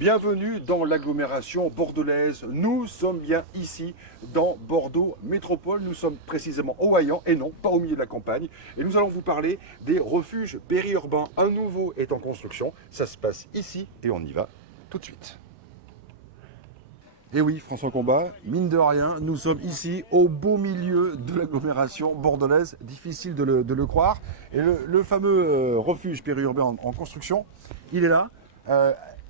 Bienvenue dans l'agglomération bordelaise. Nous sommes bien ici dans Bordeaux Métropole. Nous sommes précisément au Hayan et non pas au milieu de la campagne. Et nous allons vous parler des refuges périurbains. Un nouveau est en construction. Ça se passe ici et on y va tout de suite. Et oui, François Combat, mine de rien, nous sommes ici au beau milieu de l'agglomération bordelaise. Difficile de le croire. Et le fameux refuge périurbain en construction, il est là.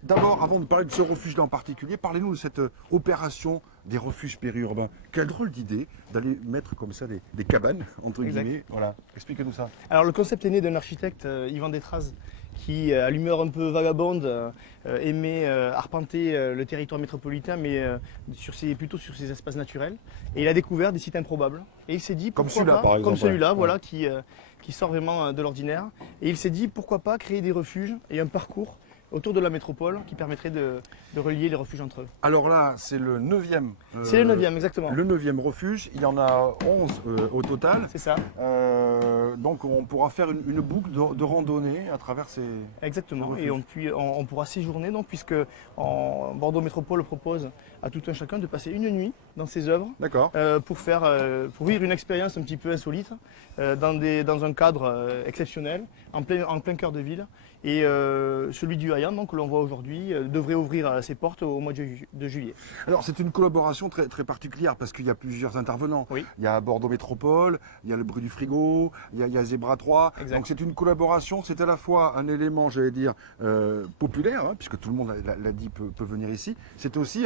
D'abord, avant de parler de ce refuge-là en particulier, parlez-nous de cette opération des refuges périurbains. Quelle drôle d'idée d'aller mettre comme ça des cabanes, entre guillemets. Voilà, expliquez-nous ça. Alors le concept est né d'un architecte, Yvan Détraz, qui, à l'humeur un peu vagabonde, aimait arpenter le territoire métropolitain, mais plutôt sur ses espaces naturels. Et il a découvert des sites improbables. Et il s'est dit, Comme pourquoi celui-là, pas, par exemple. comme celui-là, Ouais. voilà, qui sort vraiment de l'ordinaire. Et il s'est dit, pourquoi pas créer des refuges et un parcours autour de la métropole qui permettrait de relier les refuges entre eux. Alors là, c'est le 9e. C'est le 9e, exactement. Le 9e refuge. Il y en a 11 au total. C'est ça. Donc on pourra faire une boucle de randonnée à travers ces... Exactement, refuge. et on pourra séjourner, donc, puisque Bordeaux Métropole propose à tout un chacun de passer une nuit dans ses œuvres D'accord. pour vivre une expérience un petit peu insolite dans un cadre exceptionnel, en plein cœur de ville. Et celui du Hayan, donc, que l'on voit aujourd'hui, devrait ouvrir ses portes au mois de juillet. Alors c'est une collaboration très, très particulière parce qu'il y a plusieurs intervenants. Oui. Il y a Bordeaux Métropole, il y a le Bruit du Frigo, il y a Zebra 3. Exact. Donc c'est une collaboration, c'est à la fois un élément, j'allais dire, populaire, hein, puisque tout le monde l'a dit peut venir ici. C'est aussi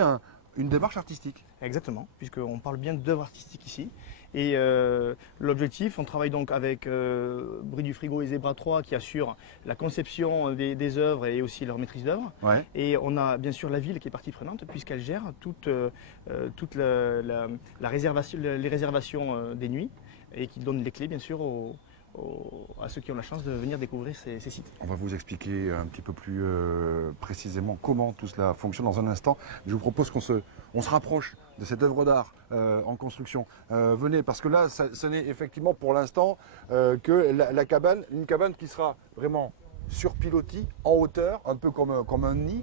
une démarche artistique. Exactement, puisqu'on parle bien d'œuvres artistiques ici. Et l'objectif, on travaille donc avec Bruit du Frigo et Zebra 3 qui assurent la conception des œuvres et aussi leur maîtrise d'œuvre. Ouais. Et on a bien sûr la ville qui est partie prenante puisqu'elle gère toute la réservation, les réservations des nuits et qui donne les clés bien sûr à ceux qui ont la chance de venir découvrir ces sites. On va vous expliquer un petit peu plus précisément comment tout cela fonctionne dans un instant. Je vous propose qu'on se rapproche de cette œuvre d'art en construction. Venez, parce que là, ce n'est effectivement pour l'instant que une cabane qui sera vraiment sur pilotis, en hauteur, un peu comme un nid,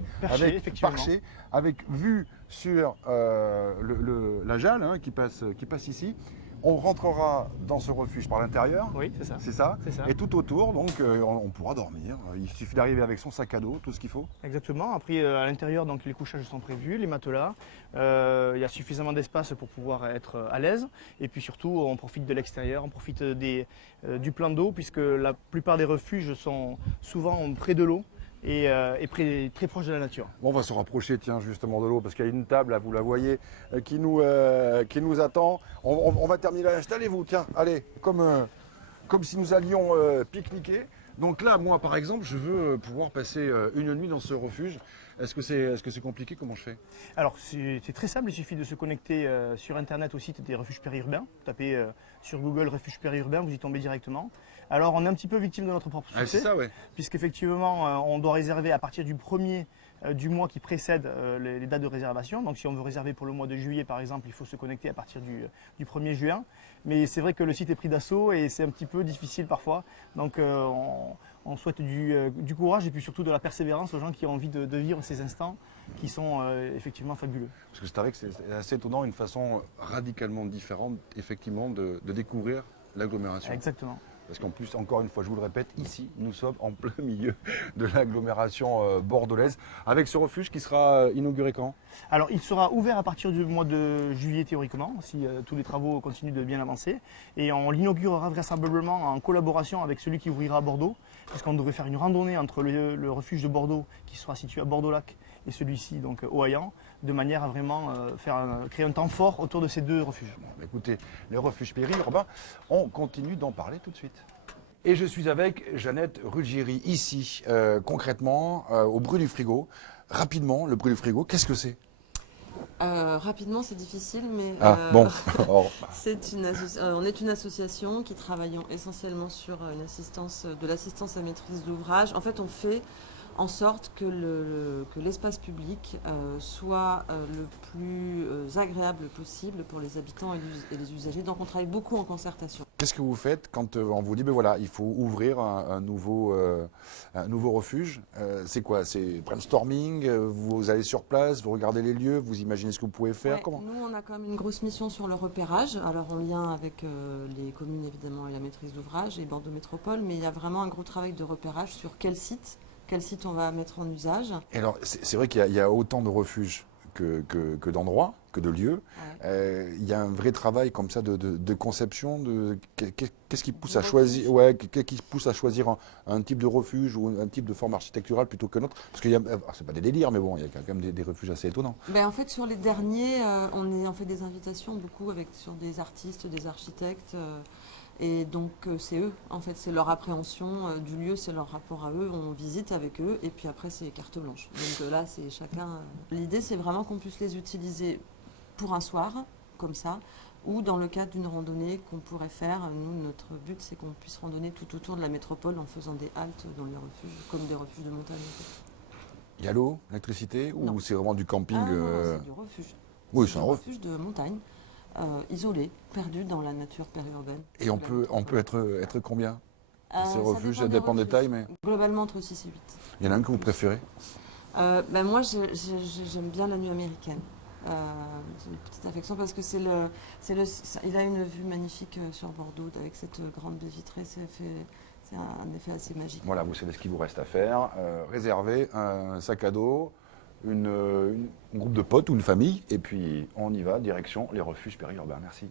Perché, avec vue sur la Jalle qui passe ici. On rentrera dans ce refuge par l'intérieur. Oui, c'est ça. C'est ça. C'est ça. Et tout autour, donc, on pourra dormir. Il suffit d'arriver avec son sac à dos, tout ce qu'il faut. Exactement. Après, à l'intérieur, donc les couchages sont prévus, les matelas. Il y a suffisamment d'espace pour pouvoir être à l'aise. Et puis surtout, on profite de l'extérieur, on profite du plan d'eau, puisque la plupart des refuges sont souvent près de l'eau et très proches de la nature. Bon, on va se rapprocher, tiens, justement de l'eau, parce qu'il y a une table, là, vous la voyez, qui nous attend. On va terminer là. Installez-vous, tiens, allez, comme si nous allions pique-niquer. Donc là, moi, par exemple, je veux pouvoir passer une nuit dans ce refuge. Est-ce que c'est compliqué? Comment je fais? Alors c'est très simple, il suffit de se connecter sur internet au site des refuges périurbains. Tapez sur Google refuges périurbains, vous y tombez directement. Alors on est un petit peu victime de notre propre succès, c'est ça, ouais. puisqu'effectivement on doit réserver à partir du premier du mois qui précède les dates de réservation. Donc si on veut réserver pour le mois de juillet par exemple, il faut se connecter à partir du 1er juin. Mais c'est vrai que le site est pris d'assaut et c'est un petit peu difficile parfois. Donc on souhaite du courage et puis surtout de la persévérance aux gens qui ont envie de vivre ces instants qui sont effectivement fabuleux. Parce que c'est vrai que c'est assez étonnant, une façon radicalement différente, effectivement, de découvrir l'agglomération. Exactement. Parce qu'en plus, encore une fois, je vous le répète, ici, nous sommes en plein milieu de l'agglomération bordelaise, avec ce refuge qui sera inauguré quand? Alors il sera ouvert à partir du mois de juillet théoriquement, si tous les travaux continuent de bien avancer. Et on l'inaugurera vraisemblablement en collaboration avec celui qui ouvrira à Bordeaux, puisqu'on devrait faire une randonnée entre le refuge de Bordeaux, qui sera situé à Bordeaux-Lac, et celui-ci, donc au Hayan, de manière à vraiment créer un temps fort autour de ces deux refuges. Bon, bah, écoutez, les refuges périurbains, on continue d'en parler tout de suite. Et je suis avec Jeannette Ruggieri, ici, concrètement, au Bruit du Frigo. Rapidement, le Bruit du Frigo, qu'est-ce que c'est? Rapidement, c'est difficile, mais bon. Oh. on est une association qui travaille essentiellement sur de l'assistance à maîtrise d'ouvrage. En fait, en sorte que l'espace public soit le plus agréable possible pour les habitants et les usagers. Donc on travaille beaucoup en concertation. Qu'est-ce que vous faites quand on vous dit, ben voilà, il faut ouvrir un nouveau refuge? C'est quoi? C'est brainstorming? Vous allez sur place, vous regardez les lieux, vous imaginez ce que vous pouvez faire? Ouais, Comment? nous, on a quand même une grosse mission sur le repérage, alors en lien avec les communes évidemment et la maîtrise d'ouvrage et Bordeaux Métropole, mais il y a vraiment un gros travail de repérage sur quel site on va mettre en usage. Et alors, c'est vrai qu'il y a autant de refuges que d'endroits, que de lieux. Ouais. Il y a un vrai travail comme ça de conception. Qu'est-ce qui pousse à Du choisir, refuge. ouais, qu'est-ce qui pousse à choisir un type de refuge ou un type de forme architecturale plutôt que l'autre? Parce qu'il y a, c'est pas des délires, mais bon, il y a quand même des refuges assez étonnants. Ben, en fait, sur les derniers, on fait des invitations beaucoup sur des artistes, des architectes. Et donc, c'est eux, en fait, c'est leur appréhension du lieu, c'est leur rapport à eux. On visite avec eux et puis après, c'est carte blanche. Donc là, c'est chacun. L'idée, c'est vraiment qu'on puisse les utiliser pour un soir, comme ça, ou dans le cadre d'une randonnée qu'on pourrait faire. Nous, notre but, c'est qu'on puisse randonner tout autour de la métropole en faisant des haltes dans les refuges, comme des refuges de montagne. Il y a l'eau, l'électricité, Non. ou c'est vraiment du camping Ah, non, c'est du refuge. Oui, C'est c'est un un refuge. refuge de montagne, isolé, perdu dans la nature périurbaine. Et on peut être combien? Ces Ça refuges, ça des dépend des refuges. tailles, mais Globalement, entre 6 et 8. il y en a un que vous préférez? Ben moi, j'aime bien la nuit américaine. J'ai une petite affection parce que il a une vue magnifique sur Bordeaux avec cette grande baie vitrée. C'est un effet assez magique. Voilà, vous savez ce qu'il vous reste à faire. Réserver un sac à dos, un groupe de potes ou une famille, et puis on y va, direction les refuges périurbains. Merci.